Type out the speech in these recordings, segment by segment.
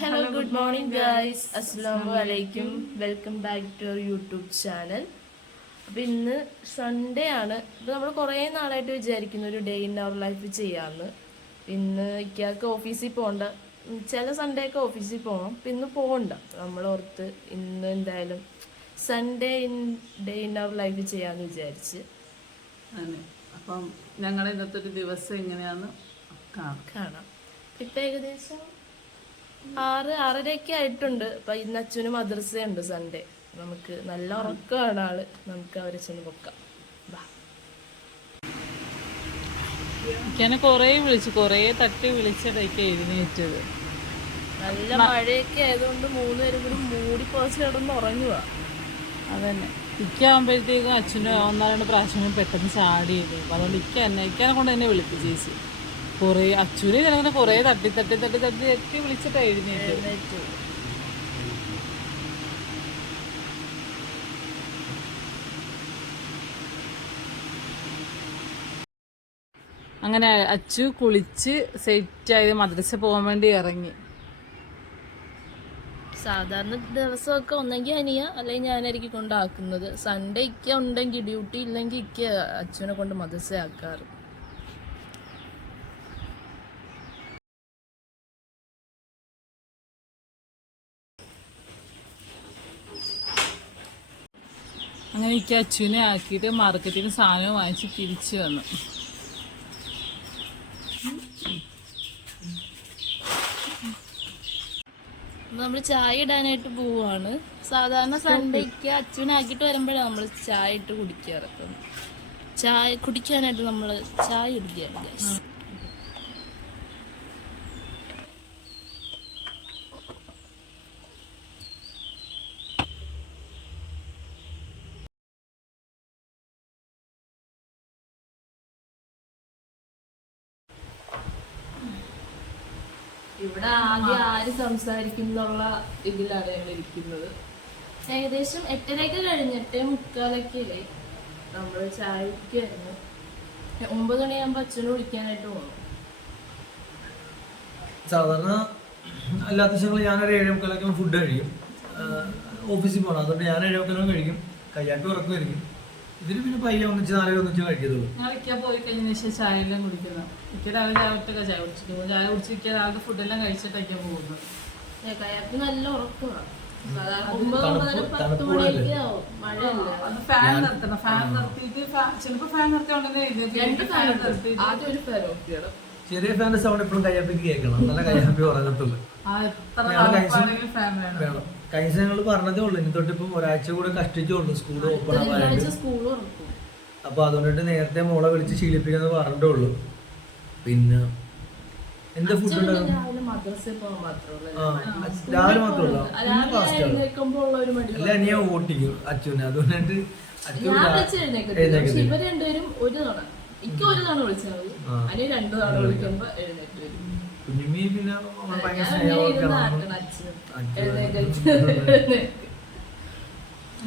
Hello, good morning, guys. Assalamu alaikum. Welcome back to our YouTube channel. അപ്പോൾ ഇന്ന് Sunday ആണ്. അപ്പോൾ നമ്മൾ കുറേ നാളായിട്ട് വിചാരിക്കുന്ന ഒരു ഡേ ഇൻ അവർ ലൈഫ് ചെയ്യാമെന്ന്. ഇന്ന് ഇക്കാർക്ക് ഓഫീസിൽ പോകണ്ട, ചില സൺഡേ ഒക്കെ ഓഫീസിൽ പോകണം. അപ്പം ഇന്ന് പോകണ്ട. നമ്മൾ ഓർത്ത് ഇന്ന് എന്തായാലും Sunday day in our life ചെയ്യാമെന്ന് വിചാരിച്ച്. അപ്പം ഞങ്ങളുടെ ഇന്നത്തെ ഒരു ദിവസം എങ്ങനെയാണെന്ന് കാണാം. ഇപ്പം ഏകദേശം 6-6:30 ആയിട്ടുണ്ട്. അപ്പം ഇന്ന് അച്ഛന് മദ്രസയുണ്ട് സൺഡേ. നമുക്ക് നല്ല ഉറക്കമാണ് ആള്. നമുക്ക് അവരെ ചെന്ന് പൊക്കാം. കൊറേ തട്ടി വിളിച്ചിടയ്ക്ക് എഴുന്നേറ്റത്. നല്ല മഴയൊക്കെ ആയതുകൊണ്ട് 3 പേരും കൂടി മൂടി പോച്ച് കിടന്ന് ഉറങ്ങുക. അതന്നെ ഇക്കാകുമ്പോഴത്തേക്കും അച്ഛനും 1-2 പ്രാവശ്യം പെട്ടെന്ന് ചാടി ചെയ്തു. അപ്പം അതുകൊണ്ട് ഇക്കാനെ കൊണ്ട് തന്നെ വിളിപ്പിച്ചു ചേച്ചി. അച്ഛനെ ഞങ്ങനെ കൊറേ തട്ടി വിളിച്ചിട്ടാ എഴുന്നേറ്റു. അങ്ങനെ അച്ചു കുളിച്ച് സെറ്റായത് മദ്രസ പോകാൻ വേണ്ടി ഇറങ്ങി. സാധാരണ ദിവസമൊക്കെ ഒന്നെങ്കിൽ അനിയ അല്ലെങ്കിൽ ഞാനായിരിക്കും കൊണ്ടാക്കുന്നത്. സൺഡേ ഇക്ക ഉണ്ടെങ്കിൽ, ഡ്യൂട്ടി ഇല്ലെങ്കിൽ ഇക്ക അച്ഛനെ കൊണ്ട് മദ്രസ ആക്കാറ്. അങ്ങനെ എനിക്ക് അച്ഛനെ ആക്കിയിട്ട് മാർക്കറ്റിൽ നിന്ന് സാധനം വാങ്ങിച്ച് തിരിച്ചു വന്നു. നമ്മൾ ചായ ഇടാനായിട്ട് പോവാണ്. സാധാരണ സൺഡേക്ക് അച്ഛനാക്കിയിട്ട് വരുമ്പോഴാണ് നമ്മൾ ചായ ഇട്ട് കുടിക്കാറ്. അപ്പം ചായ കുടിക്കാനായിട്ട് നമ്മൾ ചായ ഇടുകയാണ് ഗൈസ്. ഇവിടെ ആദ്യം ആര് സംസാരിക്കുന്നുള്ള ഇതിലാണ് ഞങ്ങൾ ഇരിക്കുന്നത്. ഏകദേശം 8:30 കഴിഞ്ഞ് 8:45 നമ്മള് ചായ കുടിക്കായിരുന്നു. 9 മണിയാകുമ്പോ അച്ഛനെ വിളിക്കാനായിട്ട് പോകണം. സാധാരണ അല്ലാത്ത ദിവസങ്ങൾ ഞാനൊരു 7:45 ഫുഡ് കഴിക്കും. ഓഫീസിൽ പോകണം, അതുകൊണ്ട് ഞാൻ 7:45 കഴിക്കും. കയ്യാട്ട് ഉറക്കുമായിരിക്കും. ഇതിന് പിന്നെ പയ്യ ഒന്നിച്ച് 4 കഴിക്കത്തുള്ളൂ. ഞാൻ ഇക്ക പോയി കഴിഞ്ഞ ശേഷം ചായ എല്ലാം കുടിക്കുന്നത്. ഇക്ക രാവിലെ ഒറ്റൊക്കെ ചായ കുടിച്ചിട്ട് പോകും. ചായ കുടിച്ച് ഇക്ക രാവിലെ ഫുഡെല്ലാം കഴിച്ചിട്ടൊക്കെ പോകുന്നത്. കയ്യാക്ക് നല്ല ഉറക്കമാണ്. 9-10 മണിയൊക്കെ ആവും. മഴയല്ലേ, ഫാൻ നിർത്തണം. ഫാൻ നിർത്തിയിട്ട് ചിലപ്പോ ഫാൻ നിർത്തിയോണ്ടെങ്കിൽ ആദ്യം ഒരു ഫാൻ നോക്കിയാണ്. ചെറിയ ഫാൻ്റെ സൗണ്ട് എപ്പോഴും കയ്യാപ്പിക്ക് കേൾക്കണം, നല്ല കയ്യാപ്പി ഉറങ്ങത്തുള്ളൂ. വേണം. കഴിഞ്ഞ ഞങ്ങൾ പറഞ്ഞതേ ഉള്ളൂ. ഇനി തൊട്ട് ഇപ്പം ഒരാഴ്ച കൂടെ കഷ്ടിച്ചുള്ളൂ സ്കൂൾ ഓപ്പൺ ആവാനായിട്ട്. അപ്പൊ അതുകൊണ്ടിട്ട് നേരത്തെ മോളെ വിളിച്ച് ശീലിപ്പിക്കാന്ന് പറഞ്ഞിട്ടേ ഉള്ളൂ. പിന്നെ എന്താ ഫുഡ് ഉണ്ടാകും രാവിലെ മാത്രമല്ല അല്ല ഞാൻ ഓട്ടിക്കും അച്ഛനെ. അതുകൊണ്ടിട്ട് ഇവര് രണ്ടുപേരും ഒരു തവണ, എനിക്ക് ഒരു തവണ വിളിച്ചാൽ മതി. അതിന് 2 തവണ വിളിക്കുമ്പോ എഴുന്നേറ്റ് വരും. കുഞ്ഞുമ്മി പിന്നെ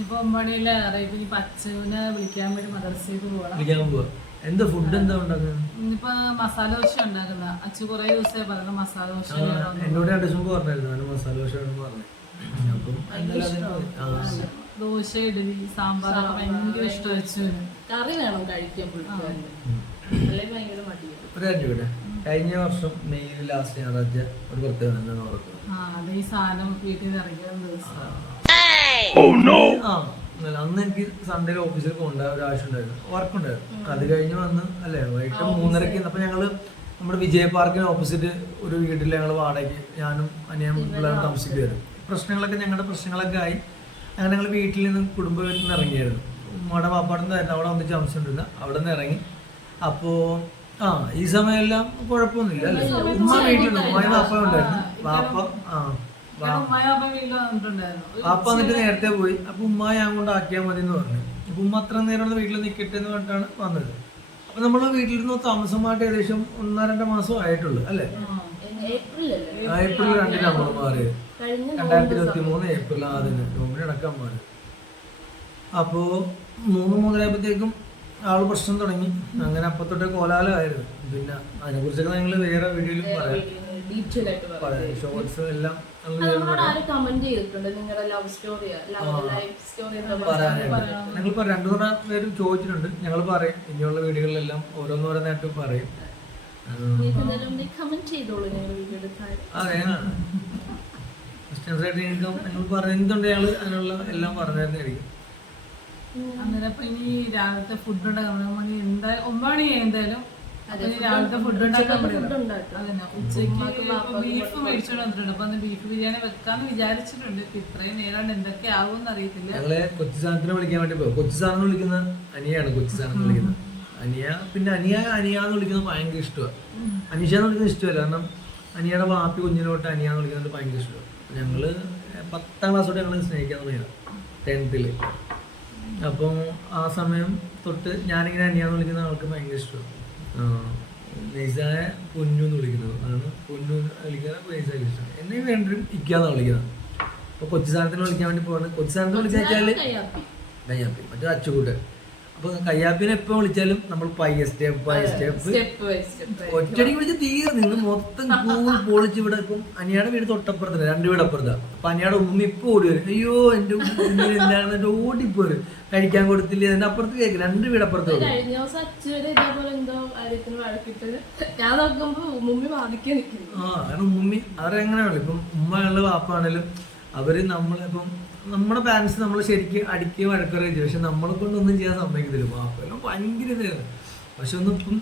ഇപ്പൊ 9 മണിയിലേറെ ഇപ്പൊ അച്ഛനെ വിളിക്കാൻ വേണ്ടി മദ്രസയ്ക്ക് പോവാ. എന്താ ഫുഡ് എന്താ ഉണ്ടാക്കുന്നത്? ഇന്നിപ്പോ മസാല ദോശ ഉണ്ടാക്കുന്ന. അച്ഛൻ കുറെ ദിവസമായി പറഞ്ഞ മസാല ദോശ എന്നോട് 2 ദിവസം പറഞ്ഞായിരുന്നു മസാല ദോശ പറഞ്ഞു. ദോശ, ഇഡലി, സാമ്പാർ ഭയങ്കര ഇഷ്ടം. അച്ഛന് കറി വേണം കഴിക്കുമ്പോൾ. ഒരു കാര്യം ഇവിടെ കഴിഞ്ഞ വർഷം മെയ് ലാസ്റ്റ് ഞായറാഴ്ച ഒരു പ്രത്യേകത ഈ സാധനം വീട്ടിൽ നിന്ന് ഇറങ്ങിയ ദിവസം അന്ന് എനിക്ക് സൺഡേ ഓഫീസിൽ പോകേണ്ട ഒരു ആവശ്യം ഉണ്ടായിരുന്നു, വർക്ക് ഉണ്ടായിരുന്നു. അത് കഴിഞ്ഞ് വന്ന് അല്ലേ വൈകിട്ട് 3:30 അപ്പൊ ഞങ്ങള് നമ്മുടെ വിജയ പാർക്കിന് ഓപ്പോസിറ്റ് ഒരു വീട്ടിൽ ഞങ്ങൾ വാടകയ്ക്ക് ഞാനും അനിയനും പിള്ളേരും താമസിക്കുമായിരുന്നു. ഞങ്ങളുടെ പ്രശ്നങ്ങളൊക്കെ ആയി. അങ്ങനെ ഞങ്ങൾ വീട്ടിൽ നിന്ന് കുടുംബ വീട്ടിൽ നിന്ന് ഇറങ്ങിയായിരുന്നു. ഉമ്മയുടെ പാപ്പാടുന്ന അവിടെ ഒന്നിച്ച് താമസിച്ചിട്ടുണ്ടായിരുന്നു. അവിടെ നിന്ന് ഇറങ്ങി. അപ്പോ ഈ സമയമെല്ലാം കുഴപ്പമൊന്നുമില്ല അല്ലേ. ഉമ്മ വീട്ടിലുണ്ട്, ഉമ്മയും പാപ്പയും ഉണ്ടായിരുന്നു. പാപ്പ എന്നിട്ട് നേരത്തെ പോയി. അപ്പൊ ഉമ്മ ഞാൻ കൊണ്ട് ആക്കിയാൽ മതി എന്ന് പറഞ്ഞു. അപ്പൊ ഉമ്മ അത്ര നേരം വീട്ടിൽ നിൽക്കട്ടെ എന്ന് പറഞ്ഞിട്ടാണ് വന്നത്. അപ്പൊ നമ്മള് വീട്ടിലിരുന്ന് താമസമായിട്ട് ഏകദേശം 1-2 മാസം ആയിട്ടുള്ളൂ അല്ലേ. ഏപ്രിൽ 2 നമ്മൾ മാറിയത്. 2023 ഏപ്രിൽ 6 നോമ്പിന് അടക്കാൻ മാറി. അപ്പോ 3-3:30 ആള് പ്രശ്നം തുടങ്ങി. അങ്ങനെ അപ്പത്തൊട്ട് കോലാലമായിരുന്നു. പിന്നെ അതിനെ കുറിച്ചൊക്കെ ഞങ്ങൾ വേറെ വീഡിയോയിൽ പറയാം. ഡീറ്റെയിൽ ആയിട്ട് പറയാം. ഷോർട്സ് എല്ലാം നമ്മളോട് ആരും കമന്റ് ചെയ്തിട്ടുണ്ട് നിങ്ങളുടെ ലവ് സ്റ്റോറിയാ ലൈഫ് സ്റ്റോറി പറയാനായിട്ട് ഞങ്ങൾ രണ്ടു മൂന്ന് പേര് ചോദിച്ചിട്ടുണ്ട്. ഞങ്ങൾ പറയും ഇനിയുള്ള വീഡിയോകളിലെല്ലാം ഓരോന്നോരോന്നായിട്ട് പറയും. കമന്റ് ചെയ്തോളൂ ഞങ്ങൾ വീഡിയോയുടെ താഴെ. അതെ ക്വസ്റ്റ്യൻസ് ആയിട്ട് ഞങ്ങൾ പറയുന്നുണ്ട്. ഞങ്ങൾ അതിനുള്ള എല്ലാം പറഞ്ഞു തരുന്നതായിരിക്കും. അന്നേരം അപ്പൊ ഇനി രാവിലത്തെ ഫുഡ് ഉണ്ടാക്കാൻ എന്തായാലും 9 മണി എന്തായാലും രാവിലത്തെ ഫുഡ് ഉണ്ടാക്കാൻ അതന്നെ. ഉച്ചയ്ക്ക് ബീഫ് മേടിച്ചോണ്ട് വന്നിട്ടുണ്ട്. അപ്പൊ അന്ന് ബീഫ് ബിരിയാണി വെക്കാന്ന് വിചാരിച്ചിട്ടുണ്ട്. ഇപ്പൊ ഇത്രയും നേരം എന്തൊക്കെ ആവുമെന്ന് അറിയത്തില്ല. ഞങ്ങളെ കൊച്ചു സാധനത്തിന് വിളിക്കാൻ വേണ്ടി പോകും. കൊച്ചു സാധനം വിളിക്കുന്ന അനിയാണ് കൊച്ചു സാധനം വിളിക്കുന്നത് അനിയ. പിന്നെ അനിയാന്ന് വിളിക്കുന്നത് ഭയങ്കര ഇഷ്ടമാണ്. അനീഷാന്ന് വിളിക്കുന്നത് ഇഷ്ടമല്ല. കാരണം അനിയുടെ വാപ്പി കുഞ്ഞിനോട്ട് അനിയാന്ന് വിളിക്കുന്നത് ഭയങ്കര ഇഷ്ടമാണ്. ഞങ്ങള് 10ാം ക്ലാസ് തൊട്ട് ഞങ്ങൾ സ്നേഹിക്കാൻ തുടങ്ങിയത് 10th. അപ്പം ആ സമയം തൊട്ട് ഞാനിങ്ങനെ അനിയാന്ന് വിളിക്കുന്ന ആൾക്ക് ഭയങ്കര ഇഷ്ടമാണ്. നൈസായ പൊന്നു എന്ന് വിളിക്കുന്നത് അതാണ്. പൊന്നു വിളിക്കാൻ നൈസായിട്ട് ഇഷ്ടം. എന്നെ വേണ്ടൊരു ഇക്കാന്ന് വിളിക്കുന്നത്. അപ്പൊ കൊച്ചു സാധനത്തിന് വിളിക്കാൻ വേണ്ടി പോകുന്നത്. കൊച്ചു സാധനത്തിന് വിളിച്ചാല് കയ്യാപ്പി മറ്റേ അച്ചുകൂട്ട്. അപ്പൊ കയ്യാപ്പിനെ എപ്പോ വിളിച്ചാലും നമ്മൾ പയ്യ സ്റ്റെപ്പ് ബൈ സ്റ്റെപ്പ് ഒറ്റടിക്ക് വിളിച്ച് തീർന്നു. നിങ്ങൾ മൊത്തം പൊളിച്ച് ഇവിടെ. ഇപ്പം അനിയുടെ വീട് തൊട്ടപ്പുറത്തല്ല, 2 വീട് അപ്പുറത്താ. അപ്പൊ അനിയുടെ ഉമ്മ ഇപ്പൊ ഓടി വരും. അയ്യോ എന്റെ എന്താണെന്ന് ഓടിപ്പോരും. കഴിക്കാൻ കൊടുത്തില്ല. അതിന്റെ അപ്പുറത്ത് കേക്ക് 2 വീട് അപ്പുറത്ത് വരും. കാരണം ഉമ്മി അവരെങ്ങനെയാണല്ലോ. ഇപ്പം ഉമ്മയുള്ള വാപ്പാണേലും അവര് നമ്മളിപ്പം നമ്മുടെ പാരന്റ്സ് നമ്മൾ ശരിക്കും അടിക്കുകയും വഴക്കുകയും ചെയ്യും. പക്ഷെ നമ്മളെ കൊണ്ടൊന്നും ചെയ്യാൻ സമ്മതിക്കത്തില്ല. വാപ്പെല്ലാം ഭയങ്കര ഇതായിരുന്നു. പക്ഷെ ഒന്നും ഇപ്പം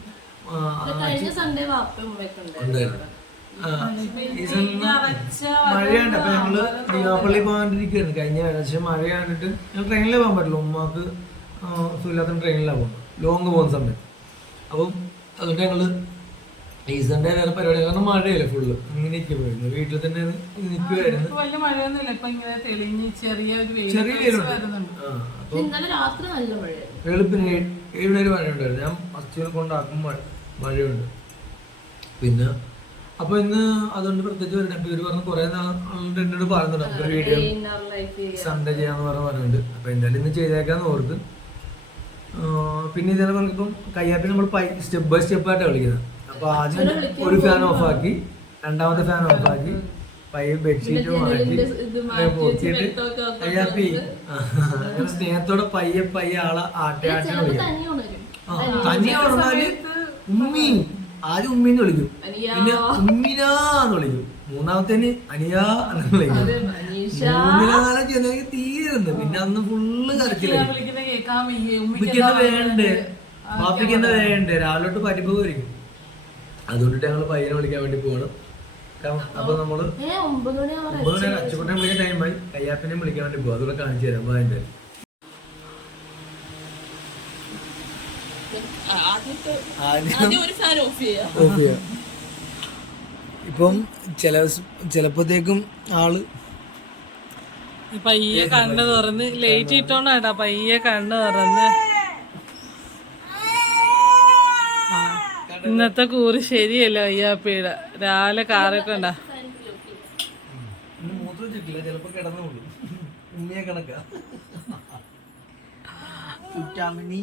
മഴയുണ്ട്. അപ്പൊ ഞങ്ങള് ദീപാപ്പള്ളി പോകാണ്ടിരിക്കുകയായിരുന്നു കഴിഞ്ഞ ആഴ്ച. മഴ കണ്ടിട്ട് ഞങ്ങൾ ട്രെയിനിലേ പോകാൻ പറ്റില്ല. ഉമ്മാക്ക് സുഖമില്ലാത്ത ട്രെയിനിലാണ് പോകുന്നത്, ലോങ് പോകുന്ന സമയത്ത്. അപ്പം അതുകൊണ്ട് ഞങ്ങള് ഈസന്റെ വേറെ പരിപാടി. കാരണം മഴയല്ലേ ഫുള്ള്. ഇങ്ങനെ പോയിരുന്നു. വീട്ടിൽ തന്നെ നിൽക്കുമായിരുന്നു. വലിയ മഴയൊന്നുമില്ല. ഇപ്പൊ ഇങ്ങനെ തെളിഞ്ഞ് ചെറിയ വെളുപ്പിന് 7 വരെ മഴയുണ്ടായിരുന്നു. ഞാൻ അച്ഛനെ കൊണ്ടാക്കും മഴയുണ്ട്. പിന്നെ അപ്പൊ ഇന്ന് അതുകൊണ്ട് പ്രത്യേകിച്ച് വരണം. അപ്പൊ ഇവര് പറഞ്ഞ കുറെ നാളുടെ എന്നോട് പറയുന്നുണ്ട് നമുക്കൊരു വീഡിയോ സൺഡേ ചെയ്യാന്ന് പറഞ്ഞിട്ടുണ്ട്. അപ്പൊ എന്തായാലും ഇന്ന് ചെയ്തേക്കാന്ന് ഓർത്ത്. പിന്നെ ഇതേ പറഞ്ഞപ്പം കയ്യാപ്പി നമ്മൾ സ്റ്റെപ്പ് ബൈ സ്റ്റെപ്പ് ആയിട്ടാണ് കളിക്കുന്നത്. അപ്പൊ ആദ്യം ഒരു ഫാൻ ഓഫ് ആക്കി, രണ്ടാമത്തെ ഫാൻ ഓഫ് ആക്കി, പയ്യെ ബെഡ്ഷീറ്റ് മാറ്റി പൊക്കിയിട്ട് കയ്യാപ്പി അങ്ങനെ സ്നേഹത്തോടെ പയ്യെ ആളെ ആട്ടി വിളിക്കും. തനിയെ ഉണർന്നാല് ഉമ്മി ആദ്യം ഉമ്മീന്ന് വിളിക്കും, പിന്നെ ഉമ്മിനാന്ന് വിളിക്കും, മൂന്നാമത്തേന് അനിയാ എന്ന് വിളിക്കും. 3-4 ചെന്നെങ്കിൽ തീരുന്നു. പിന്നെ അന്ന് ഫുള്ള് കരച്ചിലായിരിക്കും. വേണ്ടേ പാപ്പിക്ക് എന്താ വേണ്ടേ, രാവിലെ തൊട്ട് പരിപ്പ് വരിക്കും. അതുകൊണ്ടിട്ട് ഞങ്ങള് പയ്യനെ വിളിക്കാൻ വേണ്ടി പോകണം. അപ്പൊ നമ്മള് 9 മണി അച്ചുകുട്ടനെ വിളിക്കാൻ ടൈമായി. കയ്യാപ്പിനെ വിളിക്കാൻ വേണ്ടി പോകും. അതുകൂടെ കാണിച്ചു തരാം. അതിന്റെ ഇപ്പം ചിലപ്പോഴത്തേക്കും ആള് പയ്യെ കണ്ണ് തുറന്ന് ലേറ്റ് ഇട്ടോണ്ടാ പയ്യെ കണ്ണ് തുറന്ന്. ഇന്നത്തെ കൂറ് ശരിയല്ല അയ്യാപ്പിയുടെ. രാവിലെ കാറൊക്കെ ഉണ്ടാ ചിലപ്പോ കിടന്നോളൂ. ഉമ്മിയെ കണക്കാ. ചുറ്റാമണി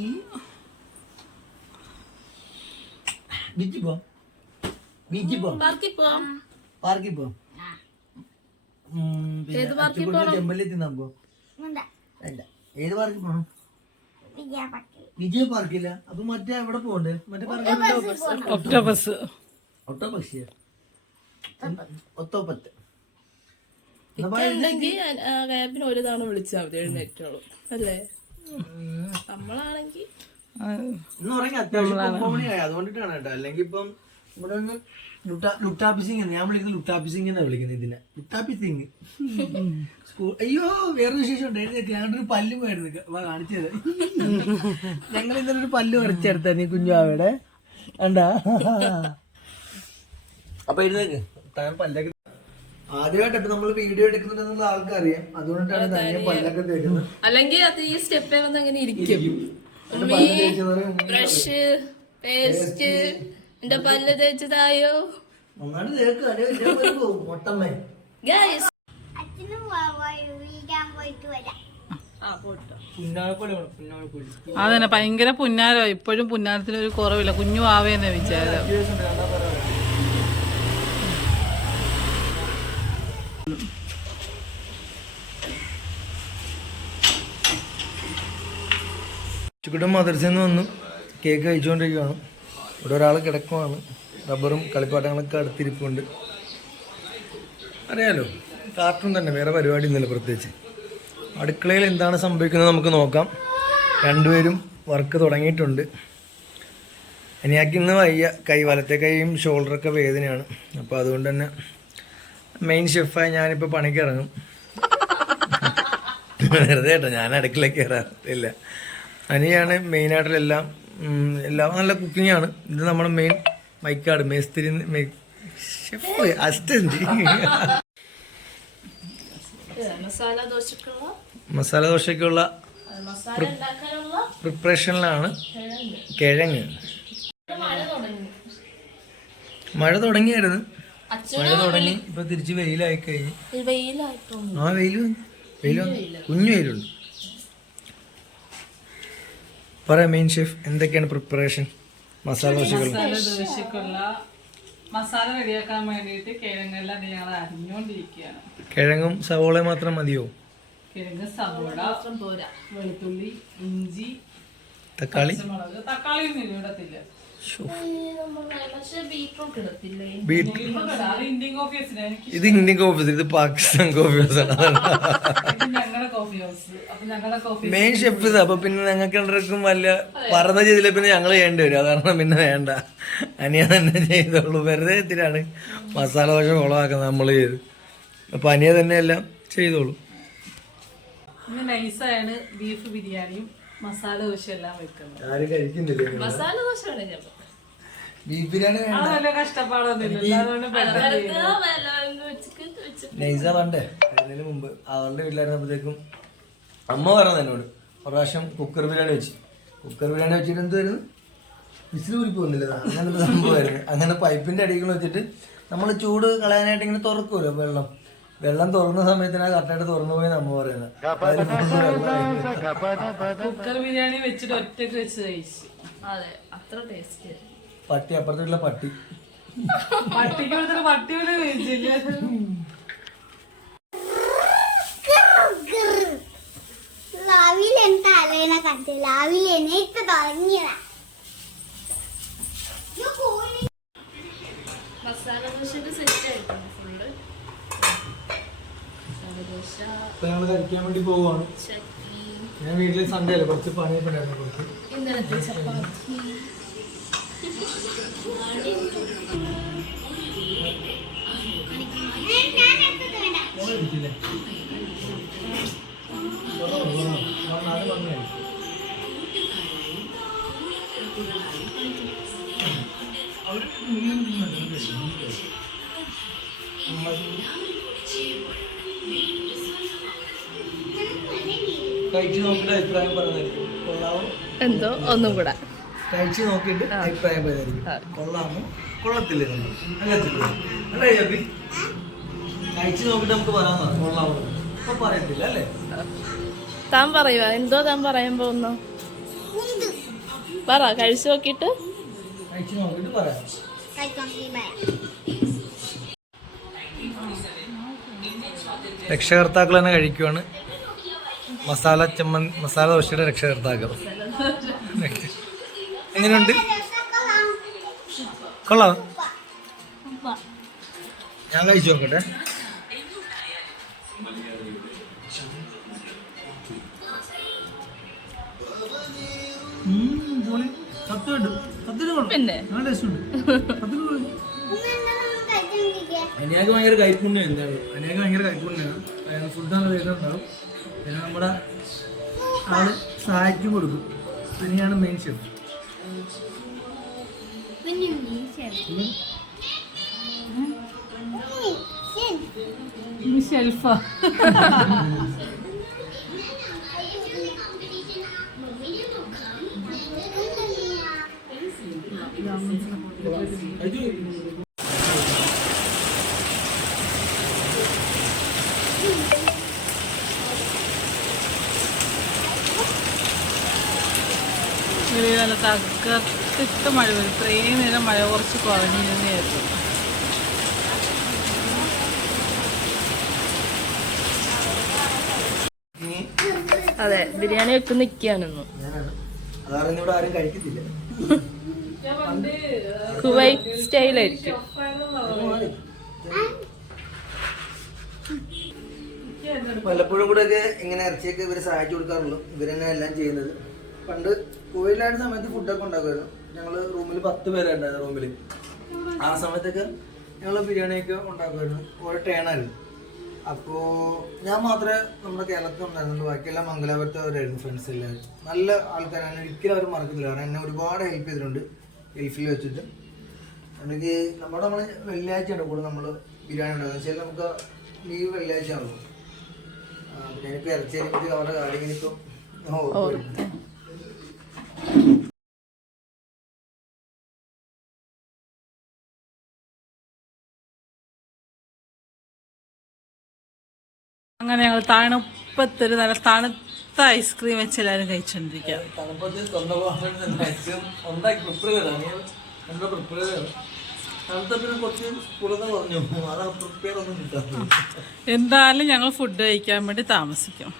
പാർക്കിൽ പോ. ചെമ്പല്ലി തിന്നാൻ പോ. ഏത് പാർക്കിൽ പോണം? വിജയ പാർക്കില്ല. അപ്പൊ മറ്റേ എവിടെ പോണ്ടേ? മറ്റേ ഒക്ടോപസ് ഒത്തോപ്പത്ത്. കയ്യാപ്പിന് ഒരു തവണ വിളിച്ചാൽ മതി, എഴുന്നേറ്റോളും അല്ലേ? നമ്മളാണെങ്കിൽ ഇന്ന് ഉറങ്ങി അത്യാവശ്യം 9 മണിയായി. അതുകൊണ്ടിട്ടാണ് കേട്ടോ. അല്ലെങ്കിൽ ഇപ്പം ഇവിടെ ഒന്ന് ലുട്ടാപ്പി സിംഗ്, ഞാൻ വിളിക്കുന്നത് ലുട്ടാപ്പി സിംഗ് എന്നാ വിളിക്കുന്നത്. ഇതിനെ ലുട്ടാപ്പി സിംഗ്. അയ്യോ വേറൊരു വിശേഷം ഉണ്ട്. എഴുന്നേറ്റ് ഞങ്ങളുടെ ഒരു പല്ല് പോയിരുന്നു കാണിച്ചത്. ഞങ്ങൾ ഇന്നലെ ഒരു പല്ല് വരച്ചെടുത്ത നീ കുഞ്ഞാവിടെ കണ്ടാ. അപ്പൊ എഴുന്നേക്ക് പല്ലൊക്കെ. ആദ്യമായിട്ട് നമ്മൾ വീഡിയോ എടുക്കുന്നുണ്ടെന്നുള്ള ആൾക്കറിയാം. അതുകൊണ്ടാണ് തന്നെ പല്ലൊക്കെ തേക്കുന്നത്. അല്ലെങ്കിൽ അത് ഈ സ്റ്റെപ്പേ വന്ന് അങ്ങനെ ഇരിക്കും. ബ്രഷ് പേസ്റ്റ് എന്റെ പല്ല് തേച്ചതായോ ഒന്നാണ് തേക്ക് മൊട്ടമ്മേ. അതന്നെ ഭയങ്കര പുന്നാരോ. ഇപ്പോഴും പുന്നാരത്തിനൊരു കുറവില്ല. കുഞ്ഞു ആവേന്നെ വിചാരം. അച്ചുക്കുട്ടൻ മദർസിൽ നിന്ന് വന്നു കേക്ക് കഴിച്ചുകൊണ്ടിരിക്കുകയാണ്. ഇവിടെ ഒരാൾ കിടക്കുവാണ്. റബ്ബറും കളിപ്പാട്ടങ്ങളൊക്കെ അടുത്തിരിപ്പുണ്ട്. അറിയാലോ, കാർട്ടൂൺ തന്നെ, വേറെ പരിപാടി ഒന്നുമില്ല പ്രത്യേകിച്ച്. അടുക്കളയിൽ എന്താണ് സംഭവിക്കുന്നത് നമുക്ക് നോക്കാം. രണ്ടുപേരും വർക്ക് തുടങ്ങിയിട്ടുണ്ട്. അനിയാക്ക് ഇന്ന് വയ്യ, വലത്തെ കൈയും ഷോൾഡറൊക്കെ വേദനയാണ്. അപ്പോൾ അതുകൊണ്ട് തന്നെ മെയിൻ ഷെഫായി ഞാനിപ്പോൾ പണിക്ക് ഇറങ്ങും. വെറുതെ കേട്ടോ, ഞാൻ അടുക്കളയിൽ കയറാറില്ല. അനിയാണ് മെയിനായിട്ടുള്ള എല്ലാം നല്ല കുക്കിങ്ങാണ്. ഇത് നമ്മുടെ മെയിൻ മൈക്കാട് മേസ്തിരി ഷെഫ് അസിസ്റ്റന്റ്. മസാല ദോശക്കുള്ള പ്രിപ്പറേഷനിലാണ്. കിഴങ്ങ് മഴ തുടങ്ങിയായിരുന്നു. മഴ തുടങ്ങി ഇപ്പൊ തിരിച്ച് വെയിലായി കഴിഞ്ഞു. ആ വെയിൽ കുഞ്ഞു വെയിലുണ്ട്. പറയാം മെയിൻ ഷെഫ്, എന്തൊക്കെയാണ് പ്രിപ്പറേഷൻ? മസാല ദോശക്കുള്ള മസാല റെഡിയാക്കാൻ വേണ്ടിയിട്ട് കിഴങ്ങെല്ലാം ഞങ്ങൾ അരിഞ്ഞുകൊണ്ടിരിക്കുകയാണ്. കിഴങ്ങും സവോളയും മാത്രം മതിയോ? കിഴങ്ങ്, സവോള, വെളുത്തുള്ളി, ഇഞ്ചി, തക്കാളി. തക്കാളി ഒന്നും ഇടത്തില്ല. ഇത് ഇന്ത്യൻ കോഫി, ഇത് പാകിസ്ഥാൻ കോഫി ഹൗസാണ്. മെയിൻ ഷെഫ് ഇത്. അപ്പൊ പിന്നെ ഞങ്ങൾക്ക് രണ്ടുപേർക്കും വല്ല പറഞ്ഞ ചെയ്തില്ല, പിന്നെ ഞങ്ങൾ ചെയ്യേണ്ടി വരും. അതാണ് പിന്നെ വേണ്ട, അനിയ തന്നെ ചെയ്തോളൂ. വെറുതെ എത്തിനാണ് മസാല ദോശ കുളമാക്കുന്നത് നമ്മൾ ചെയ്ത്. അപ്പൊ അനിയ തന്നെ എല്ലാം ചെയ്തോളൂ. ഇന്ന് നൈസാണ് ബീഫ് ബിരിയാണിയും മസാല ദോശ എല്ലാം വെക്കുന്നത്. ആരും കഴിക്കുന്നില്ല മസാല ദോശ. ബീഫ് ബിരിയാണി നൈസ വേണ്ടേ? വരുന്നതിന് മുമ്പ് അവളുടെ വീട്ടിലായിരുന്നപ്പോഴത്തേക്കും അമ്മ പറഞ്ഞത് എന്നോട് ഒരു പ്രാവശ്യം കുക്കർ ബിരിയാണി വെച്ച്. കുക്കർ ബിരിയാണി വെച്ചിട്ട് എന്തുവായിരുന്നു, വിസിൽ ഊരി പോകുന്നില്ല, അങ്ങനത്തെ സംഭവമായിരുന്നു. അങ്ങനെ പൈപ്പിന്റെ അടികൾ വെച്ചിട്ട് നമ്മൾ ചൂട് കളയാനായിട്ട് ഇങ്ങനെ തുറക്കുമല്ലോ വെള്ളം തുറന്ന സമയത്തിന് ആ കറക്റ്റായിട്ട് തുറന്നു പോയി നമ്മ പറയുന്നത്. കുക്കർ ബിരിയാണി വെച്ചിട്ട് ഒറ്റക്ക് വെച്ച് കഴിച്ചു. അതെ, അത്ര ടേസ്റ്റ്. പട്ടി അപ്പുറത്തുള്ള പട്ടി പട്ടിക്ക് കൊടുത്തിട്ട് പട്ടി പോലെ കഴിച്ചില്ല. മസാല ദോശ സെറ്റ് ആയിട്ടുണ്ട് ഫുള്ള്. മസാല ദോശ, ഞങ്ങൾ കഴിക്കാൻ വേണ്ടി പോവാണ്. ചട്നി, ഞാൻ വീട്ടിൽ സൺഡേ അല്ലേ, കുറച്ച് പണിയൊക്കെ ഉണ്ടായിരുന്നു. കുറച്ച് ഇന്നലത്തെ ചപ്പാത്തി. കഴിച്ചു നോക്കിയിട്ട് അഭിപ്രായം പറഞ്ഞായിരിക്കും. കൊള്ളാമോ എന്തോ ഒന്നും കൂടെ കഴിച്ചു നോക്കിയിട്ട് അഭിപ്രായം പറഞ്ഞായിരിക്കും. കൊള്ളാമോ കൊള്ളത്തില്ലേ നമ്മൾ അങ്ങനത്തില്ലേ അല്ലേ ജബി? കഴിച്ചു നോക്കിയിട്ട് നമുക്ക് പറയാൻ കൊള്ളാമോ അപ്പൊ പറയത്തില്ല അല്ലേ? താൻ പറയുക, എന്തോ താൻ പറയാൻ പോകുന്നു? പറ, കഴിച്ചു നോക്കിയിട്ട്. കഴിച്ചു നോക്കിയിട്ട് പറയാം. രക്ഷകർത്താക്കൾ തന്നെ കഴിക്കുവാണ്. മസാല ദോശയുടെ രക്ഷകർത്താക്കൾ. എങ്ങനെയുണ്ട്? കൊള്ളാം. ഞാൻ കഴിച്ചു നോക്കട്ടെ. പിന്നെ അനിയാക്ക് ഭയങ്കര കൈപ്പുണ്യം. എന്താണ് അനിയാക്ക് ഭയങ്കര കൈപ്പുണ്യമാണ്. ഫുഡ് നല്ല വരുന്നുണ്ടാവും. പിന്നെ നമ്മുടെ ആള് സഹായിക്കും കൊടുക്കും. അനിയാണ് മെയിൻ ഷെഫ്. ഷെൽഫാ. നല്ല തകർത്തിട്ട് മഴ വരും. ഇത്രയും നേരം മഴ കുറച്ച് കുറഞ്ഞിരുന്നായിരുന്നു. അതെ, ബിരിയാണി വെക്ക് നിൽക്കുകയാണെന്നു. അതാണ് ഇവിടെ ആരും കഴിക്കത്തില്ല. കുവൈറ്റ് സ്റ്റൈലായിരിക്കും. വല്ലപ്പോഴും കൂടെ ഒക്കെ ഇങ്ങനെ ഇറച്ചിയൊക്കെ ഇവര് സഹായിച്ചു കൊടുക്കാറുള്ളൂ. ഇവര് തന്നെ എല്ലാം ചെയ്യുന്നത്. പണ്ട് കുവൈറ്റിലായിരുന്ന സമയത്ത് ഫുഡൊക്കെ ഉണ്ടാക്കുമായിരുന്നു. ഞങ്ങള് റൂമിൽ 10 പേരുണ്ടായിരുന്നു റൂമില്. ആ സമയത്തൊക്കെ ഞങ്ങള് ബിരിയാണിയൊക്കെ ഉണ്ടാക്കുമായിരുന്നു. ഓരോ ടേണായിരുന്നു. അപ്പോ ഞാൻ മാത്രമേ നമ്മുടെ കേരളത്തിൽ ഉണ്ടായിരുന്നുള്ളൂ. ബാക്കിയെല്ലാം മംഗലാപുരത്തവരായിരുന്നു ഫ്രണ്ട്സ് എല്ലാവരും. നല്ല ആൾക്കാരാണ്. ഒരിക്കലും അവർ മറക്കത്തില്ല. കാരണം എന്നെ ഒരുപാട് ഹെൽപ്പ് ചെയ്തിട്ടുണ്ട് ഗൾഫിൽ വെച്ചിട്ട്. എനിക്ക് നമ്മള് വെള്ളിയാഴ്ചയാണ് കൂടുതൽ നമ്മള് ബിരിയാണി ഉണ്ടാകുന്നത്. വെച്ചാൽ നമുക്ക് ലീവ് വെള്ളിയാഴ്ച ആണല്ലോ. ഞാനിപ്പോ ഇറച്ചിയായിട്ട് അവരുടെ കാര്യം ഇനിയിപ്പോ അങ്ങനെ ഞങ്ങൾ തണുപ്പത്തൊരു നല്ല തണുത്ത ഐസ്ക്രീം വെച്ച് എല്ലാവരും കഴിച്ചോണ്ടിരിക്കാം. തണുപ്പത്ത് സ്വന്തം മാക്സിമം ഉണ്ടാക്കി പ്രിപ്പയർ ചെയ്താണ്. പ്രിപ്പയർ ചെയ്താണ്. എന്തായാലും ഞങ്ങൾ ഫുഡ് കഴിക്കാൻ വേണ്ടി താമസിക്കും.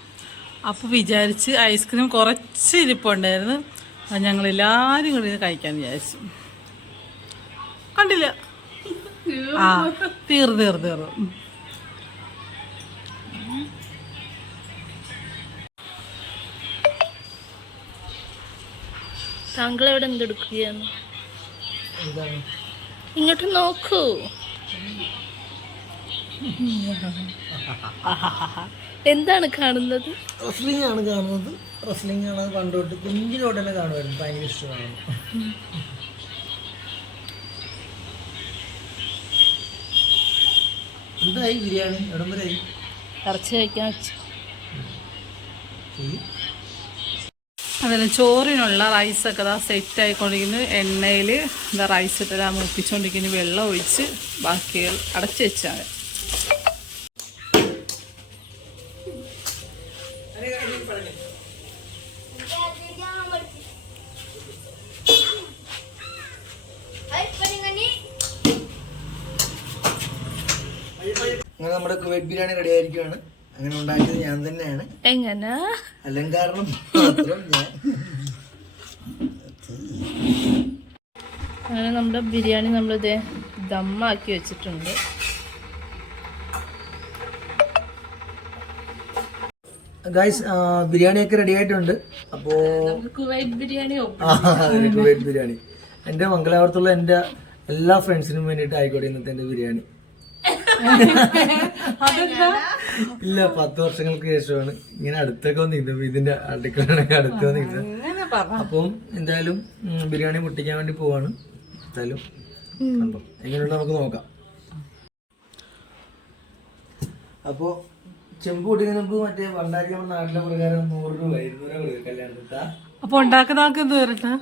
അപ്പോൾ വിചാരിച്ച് ഐസ്ക്രീം കുറച്ച് ഇരിപ്പുണ്ടായിരുന്നു. അത് ഞങ്ങളെല്ലാവരും കൂടി കഴിക്കാൻ വിചാരിച്ചു. കണ്ടില്ല, ആ തീർന്നു. താങ്കൾ എവിടെ എന്തെടുക്കുകയാണ്? ഇങ്ങോട്ട് നോക്കൂ. എന്താണ് കാണുന്നത്? റെസ്ലിംഗ് ആണ് കാണുന്നത്. റെസ്ലിംഗ് ആണ് പണ്ടോട്ട് കുഞ്ഞിലോട്ട് തന്നെ കാണുമായിരുന്നു. ഭയങ്കര ഇഷ്ടമാണ്. എന്തായി ബിരിയാണി? എവിടം വരെ ആയി? ഇറച്ചി കഴിക്കാൻ വെച്ചു. അതിന് ചോറിനുള്ള റൈസൊക്കെ ഇതാ സെറ്റ് ആയിക്കൊണ്ടിരിക്കുന്നു. എണ്ണയിൽ ഇതാ റൈസ് ഇട്ട് മൂപ്പിച്ചുകൊണ്ടിരിക്കുന്നു. വെള്ളം ഒഴിച്ച് ബാക്കികൾ അടച്ചു വെച്ചാൽ അങ്ങനെ നമ്മുടെ കുവൈറ്റ് ബിരിയാണി റെഡി ആയിരിക്കുകയാണ്. അങ്ങനെ ഉണ്ടാക്കിയത് ഞാൻ തന്നെയാണ്. എങ്ങനെ അലങ്കാരണം മാത്രം ഞാൻ. അങ്ങനെ നമ്മുടെ ബിരിയാണി നമ്മളിത് ദമ്മാക്കി വെച്ചിട്ടുണ്ട്. ഗൈസ് ബിരിയാണിയൊക്കെ റെഡി ആയിട്ടുണ്ട്. അപ്പോ കുവൈറ്റ് ബിരിയാണി കുവൈറ്റ് ബിരിയാണി എൻ്റെ മംഗലാപുരത്തുള്ള എൻ്റെ എല്ലാ ഫ്രണ്ട്സിനും വേണ്ടിയിട്ട് ആയിക്കോട്ടെ ഇന്നത്തെ എൻ്റെ ബിരിയാണി. ഇല്ല, 10 വർഷങ്ങൾക്ക് ശേഷമാണ് ഇങ്ങനെ അടുത്തൊക്കെ വന്നിരുന്നത്. ഇതിന്റെ അടുക്കളാണെങ്കിൽ അടുത്ത് വന്നിരുന്നത്. അപ്പം എന്തായാലും ബിരിയാണി പൊട്ടിക്കാൻ വേണ്ടി പോവാണ്. എന്തായാലും കണ്ടോ എങ്ങനെയുണ്ട് നമുക്ക് നോക്കാം. അപ്പോ ചെമ്പ് പൊട്ടിക്കുന്നതിന് മുമ്പ് മറ്റേ പണ്ടാക്കി നമ്മുടെ നാട്ടിലെ പ്രകാരം 100 രൂപ 200 രൂപ കല്യാണത്തിട്ടാ. അപ്പൊ ഉണ്ടാക്കുന്ന വരട്ടെ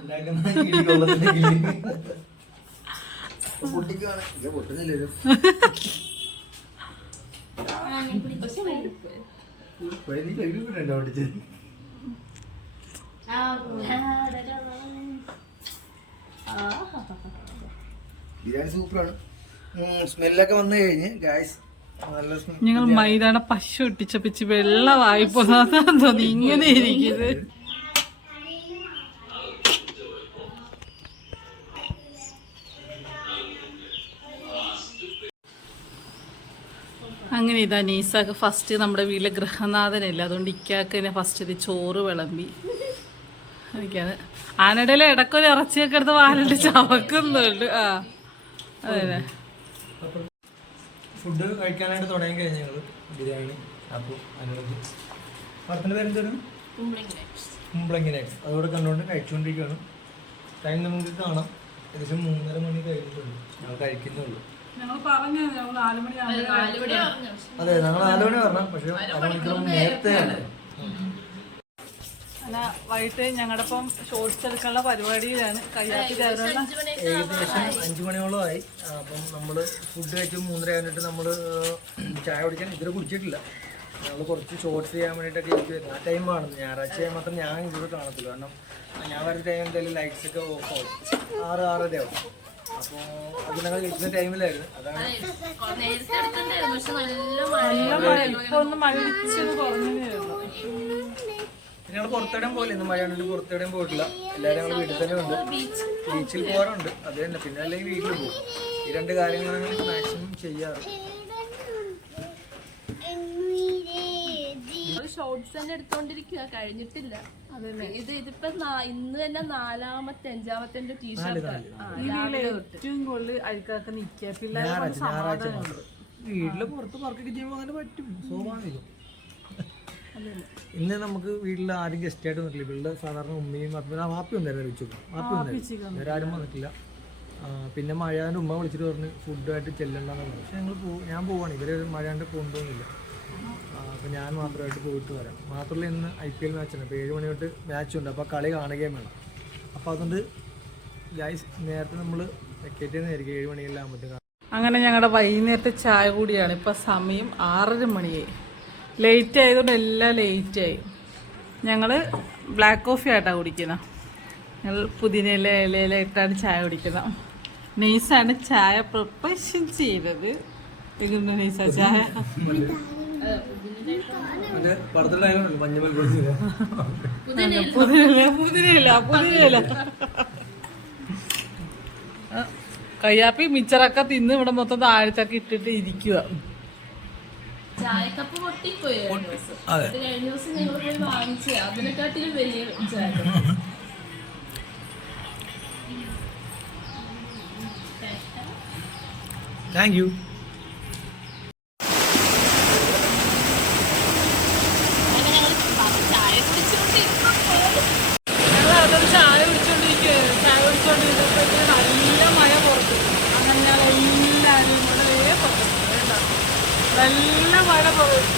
പൊട്ടിക്കുവാണ്. പൊട്ടുന്നില്ലല്ലോ. ബിരിയാണി സൂപ്പറാണ്. സ്മെല്ലൊക്കെ വന്നു കഴിഞ്ഞ് ഗായ്സ് നല്ല ഞങ്ങൾ മൈദാണ പശു ഒട്ടിച്ചപ്പിച്ച് വെള്ളമായിപ്പോ തോന്നി ഇങ്ങനെ ഇരിക്കുന്നത്. അങ്ങനെ ഇതാ നീസാക്ക് ഫസ്റ്റ് നമ്മുടെ വീട്ടിലെ ഗൃഹനാഥനല്ല, അതുകൊണ്ട് ഇക്കാക്ക് തന്നെ ഫസ്റ്റ് ഇത് ചോറ് വിളമ്പി എനിക്കാണ്. ആനടയിൽ ഇടക്കൊരു ഇറച്ചിയൊക്കെ എടുത്ത് വാലിട്ട് ചവക്കുന്നുണ്ട്. ആ അതെ, ഫുഡ് കഴിക്കാനായിട്ട് തുടങ്ങി കഴിഞ്ഞു ഞങ്ങള് ബിരിയാണി. അപ്പോൾ അതിൻ്റെ പേരെന്തായിരുന്നു? കുമ്പളങ്ങി നൈറ്റ്സ്. അതോടെ കണ്ടുകൊണ്ട് കഴിച്ചുകൊണ്ടിരിക്കുകയാണ്. ടൈം നമുക്ക് കാണാം. ഏകദേശം 3:30 മണി കഴിഞ്ഞിട്ടുണ്ട്. ഞങ്ങൾ കഴിക്കുന്നുള്ളൂ. അതെ, ഞങ്ങൾ 4 മണി പറഞ്ഞ, പക്ഷെ 1 മണിക്കൂർ നേരത്തെയാണ്. അല്ല, വൈകിട്ട് ഞങ്ങളുടെ ഇപ്പം ഷോർട്സ് എടുക്കാനുള്ള പരിപാടിയിലാണ്. ഏകദേശം 5 മണിയോളം ആയി. അപ്പം നമ്മൾ ഫുഡ് കഴിച്ച് 3:30 കഴിഞ്ഞിട്ട് നമ്മൾ ചായ കുടിക്കാൻ ഇതുവരെ കുടിച്ചിട്ടില്ല. ഞങ്ങൾ കുറച്ച് ഷോർട്സ് ചെയ്യാൻ വേണ്ടിയിട്ടൊക്കെ ഇരിക്കുമായിരുന്നു. ആ ടൈമാണ് ഞായറാഴ്ച മാത്രം ഞാൻ ഇവിടെ കാണത്തുള്ളൂ. കാരണം ഞാൻ വരുന്ന ടൈം എന്തായാലും ലൈറ്റ്സ് ഒക്കെ ഓഫ് ആവും. 6-6:30 ആവും. അപ്പോൾ അത് ഞങ്ങൾ കഴിക്കുന്ന ടൈമിലായിരുന്നു. അതാണ് ഞങ്ങൾ പുറത്തെവിടെയും പോയില്ല, ഇന്ന് മഴ കണ്ടിട്ട് പുറത്തെവിടെയും പോയിട്ടില്ല. എല്ലാവരും ഞങ്ങൾ വീട്ടിൽ തന്നെ ഉണ്ട്. ബീച്ചിൽ പോകാറുണ്ട്, അത് തന്നെ. പിന്നെ അല്ലെങ്കിൽ വീട്ടിൽ പോകും. ഈ 2 കാര്യങ്ങളാണ് മാക്സിമം ചെയ്യാറ്. ഷോർട്സ് തന്നെ എടുത്തോണ്ടിരിക്കുക, കഴിഞ്ഞിട്ടില്ല. ഇതിപ്പോ ഇന്ന് തന്നെ 4-ാമത്തെ 5-ാമത്തെ ടീഷർട്ടാണ്. ഏറ്റവും കൂടുതൽ അഴുക്കാക്ക നിൽക്കുക പിള്ളേരെ വീട്ടില് പുറത്ത് വർക്കൊക്കെ ചെയ്യുമ്പോൾ അങ്ങനെ പറ്റും, സ്വാഭാവികം. ഇന്ന് നമുക്ക് വീട്ടിൽ ആരും ഗസ്റ്റ് ആയിട്ട് വന്നിട്ടില്ല. വീട്ടിൽ സാധാരണ ഉമ്മയും വാപ്പി ഉണ്ടായിരുന്നു, വെച്ചു വാപ്പി ഉണ്ടായിരുന്നു, വേറെ ആരും വന്നിട്ടില്ല. പിന്നെ മഴയാണ്ട് ഉമ്മ വിളിച്ചിട്ട് പറഞ്ഞ് ഫുഡായിട്ട് ചെല്ലണ്ടെന്ന് പറഞ്ഞു. പക്ഷെ ഞാൻ പോവാണ്, ഇവര് മഴയാണ്ട് കൊണ്ടുപോകുന്നില്ല. അപ്പോൾ ഞാൻ മാത്രമായിട്ട് പോയിട്ട് വരാം. മാത്രമല്ല ഇന്ന് IPL മാച്ചാണ്. അപ്പോൾ 7 മണി തൊട്ട് മാച്ചുണ്ട്. അപ്പോൾ കളി കാണുകയും വേണം. അപ്പോൾ അതുകൊണ്ട് ഗൈസ് നേരത്തെ നമ്മൾ വെക്കേറ്റ് ചെയ്യുന്നതായിരിക്കും 7 മണിയെല്ലാം ആകുമ്പോഴത്തേക്കും. അങ്ങനെ ഞങ്ങളുടെ വൈകുന്നേരത്തെ ചായ കൂടിയാണ്. ഇപ്പോൾ സമയം 6:30 മണിയായി. ലേറ്റ് ആയതുകൊണ്ട് എല്ലാം ലേറ്റായി. ഞങ്ങൾ ബ്ലാക്ക് കോഫി ആയിട്ടാണ് കുടിക്കുന്നത്. ഞങ്ങൾ പുതിനയില ഇലയില ഇട്ടാണ് ചായ കുടിക്കുന്നത്. നൈസാണ് ചായ പ്രിപ്പറേഷൻ ചെയ്തത്. നൈസാ ചായ പുതിനയില കയ്യാപ്പി മിച്ചറൊക്കെ തിന്ന് ഇവിടെ മൊത്തം താഴത്തൊക്കെ ഇട്ടിട്ട് ഇരിക്കുക. ചായക്കപ്പ് പൊട്ടിപ്പോയി കഴിഞ്ഞ ദിവസം ഞങ്ങൾ പോയി വാങ്ങിച്ച അതിനെക്കാട്ടിലും വലിയ ചായ. Thank you. ചായ കുടിച്ചോണ്ടിരിക്കുമ്പോഴത്തേക്ക് നല്ല മഴ പുറത്തു. അങ്ങനെ ഞങ്ങൾ എല്ലാവരും ഇവിടെ പുറത്തു, നല്ല മഴ പുറത്തു.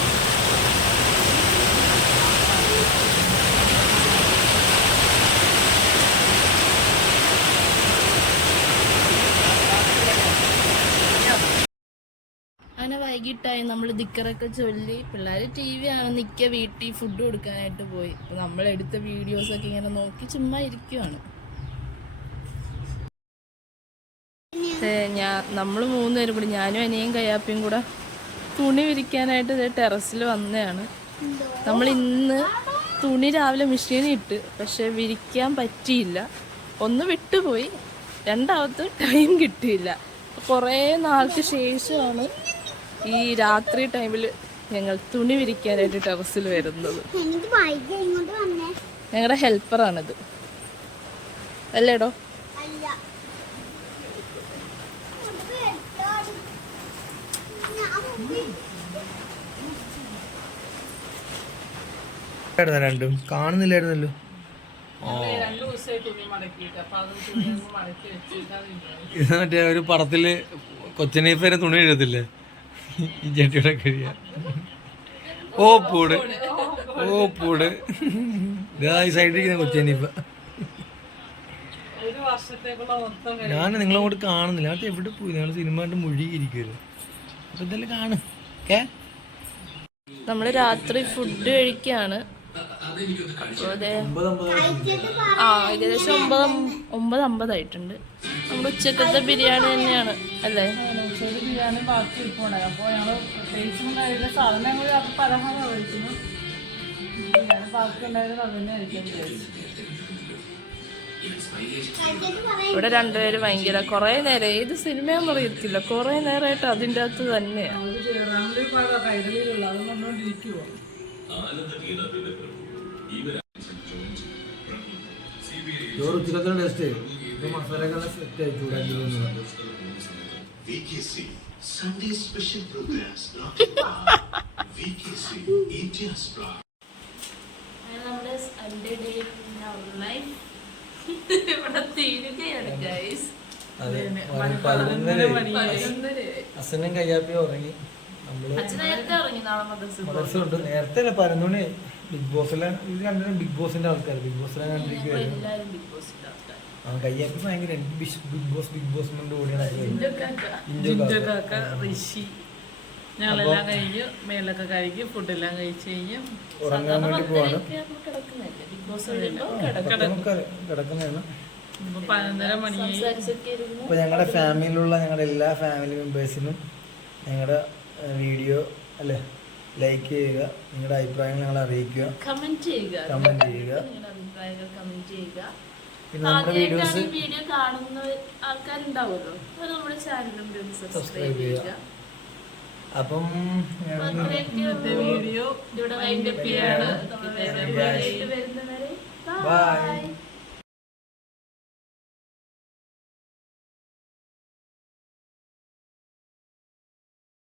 അങ്ങനെ വൈകിട്ടായി, നമ്മൾ ദിക്കറൊക്കെ ചൊല്ലി പിള്ളേർ TV ആണ് നിൽക്കുക, വീട്ടിൽ ഫുഡ് കൊടുക്കാനായിട്ട് പോയി. അപ്പോൾ നമ്മളെടുത്ത വീഡിയോസൊക്കെ ഇങ്ങനെ നോക്കി ചുമ്മാ ഇരിക്കുവാണ്. നമ്മൾ 3 പേരും കൂടി, ഞാനും അനിയും കയ്യാപ്പിയും കൂടെ തുണി വിരിക്കാനായിട്ട് ടെറസിൽ വന്നതാണ്. നമ്മൾ ഇന്ന് തുണി രാവിലെ മെഷീനിൽ ഇട്ട്, പക്ഷെ വിരിക്കാൻ പറ്റിയില്ല. ഒന്ന് വിട്ടുപോയി, രണ്ടാമത്തെ ടൈം കിട്ടിയില്ല. കുറേ നാൾക്ക് ശേഷമാണ് ഈ രാത്രി ടൈമിൽ ഞങ്ങൾ തുണി വിരിക്കാനായിട്ട് ടെറസിൽ വരുന്നത്. ഞങ്ങളുടെ ഹെൽപ്പറാണിത്, അല്ലേടോ? രണ്ടും കാണുന്നില്ലായിരുന്നല്ലോ. ഇത് മറ്റേ ഒരു പറത്തില് കൊച്ചനീഫ് വരെ തുണി എഴുതത്തില്ലേ, ഈ ജട്ടിയുടെ കഴിയ ഓപ്പൂട് ഇതാ ഈ സൈഡിൽ കൊച്ചനീഫ്. ഞാൻ നിങ്ങളങ്ങോട്ട് കാണുന്നില്ല, അത് എവിടെ പോയി? നിങ്ങൾ സിനിമ കണ്ട് മുഴുകിയിരിക്കുമല്ലോ. അപ്പൊ ഇതെല്ലാം കാണും. നമ്മൾ രാത്രി ഫുഡ് കഴിക്കാണ്. ഏകദേശം 9:50 ആയിട്ടുണ്ട്. നമ്മുടെ ഉച്ചക്കത്തെ ബിരിയാണി തന്നെയാണ് അല്ലേ? ബിരിയാണി ബാക്കി ഇരിപ്പുണ്ടായി. അപ്പോൾ ഞങ്ങൾ പ്രത്യേകിച്ചും കഴിക്കുന്ന സാധനം ഞങ്ങൾ പലഹാരം കഴിക്കുന്നു. ബിരിയാണി ബാക്കി ഉണ്ടായിരുന്നു, അത് തന്നെ കഴിക്കാൻ വിചാരിച്ചു. ഇവിടെ 2 പേര് ഭയങ്കര കുറേ നേരം, ഏത് സിനിമയാണെന്ന് അറിയത്തില്ല, കുറേ നേരമായിട്ട് അതിൻ്റെ അകത്ത് തന്നെയാണ്. നമ്മുടെ സൺഡേ ഡേ ലൈഫ് ഇവിടെ തീരുകയാണ് ഗൈസ്. അച്ഛനും കയ്യാപ്പി ഉറങ്ങി. മദർസുണ്ട് നേരത്തെ 11 മണി. ബിഗ് ബോസിലെ ബിഗ് ബോസിന്റെ ആൾക്കാർ ബിഗ് ബോസിലെ കണ്ടിരിക്കുവായിരുന്നു. കയ്യാപ്പി ഭയങ്കര ബിഗ് ബോസ് കൊണ്ട് ഓടിയാണ്. ഞങ്ങളെല്ലാം കഴിഞ്ഞു, മേലൊക്കെ കഴിക്കും, ഫുഡെല്ലാം കഴിച്ച് കഴിഞ്ഞ് ഉറങ്ങാൻ വേണ്ടി പോവാണ്. കിടക്കുന്നതാണ്. 11:30 മണിയായി. അപ്പോൾ ഞങ്ങളുടെ ഫാമിലിയിലുള്ള ഞങ്ങളുടെ എല്ലാ ഫാമിലി മെമ്പേഴ്സിനും ഞങ്ങളുടെ വീഡിയോ അല്ലേ ലൈക്ക് ചെയ്യുക, നിങ്ങളുടെ അഭിപ്രായങ്ങൾ ഞങ്ങളെ അറിയിക്കുക, കമന്റ് ചെയ്യുക, നിങ്ങളുടെ അഭിപ്രായങ്ങൾ കമന്റ് ചെയ്യുക. പിന്നെ നമ്മുടെ വീഡിയോസ് വീഡിയോ കാണുന്ന ആൾക്കാരുണ്ടാവുമല്ലോ, അത് നമ്മുടെ ചാനലും സബ്സ്ക്രൈബ് ചെയ്യുക. അപ്പം ഇന്നത്തെ വീഡിയോ ഇവിടെ വൈൻഡപ്പ് ചെയ്യാണ്. വരുന്നവരെ ബൈ.